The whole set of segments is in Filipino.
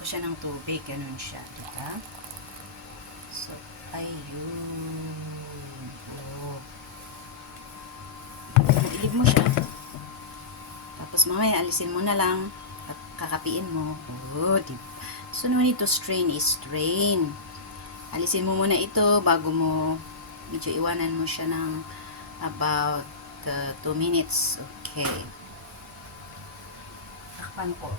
ko siya ng tubig. Ganun siya. Diba? So, ayun. Oh. Ilig mo siya. Tapos mamaya, alisin mo na lang. At kakapiin mo. Oh, diba? So, no need to strain is strain. Alisin mo muna ito bago mo medyo iwanan mo siya ng about 2 minutes. Okay. Takpan ko.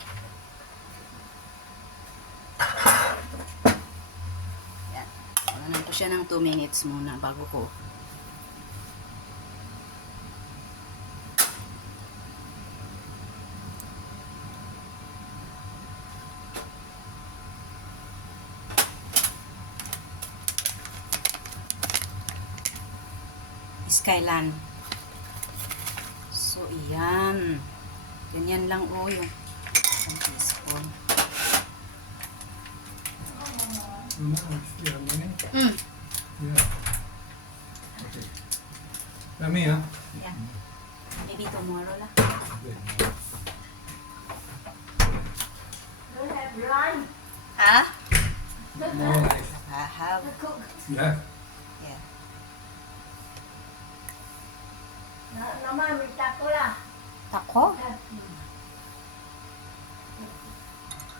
Yan. Iwanan ko siya ng 2 minutes muna bago ko. Skyland. So, iyan. Ganyan lang yung isang teaspoon. Mm. Yeah. Okay. Dami ha? Yeah. Maybe tomorrow lang. Don't have lunch. Ha? More rice. I have. Yeah. Yeah. Naman, may tapo lah. Tako?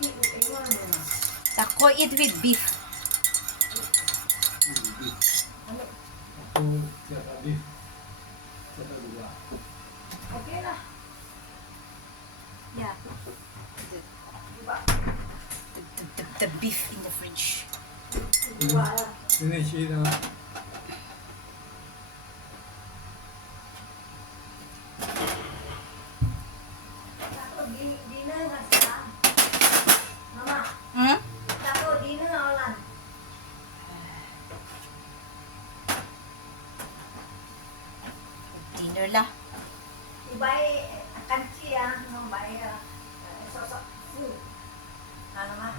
Iwan mo na. Tako eat with beef. Ako, tiada beef. Tiada gula. Okay lah. Yeah. The beef in the fridge. Iwan lah. Finish it na. Tapo, dinner na sila. Mama, Hmm? tapo, dinner na ulan. Dinner lah. Ibay, kanchi no, bay, sosok, food. Ano ma?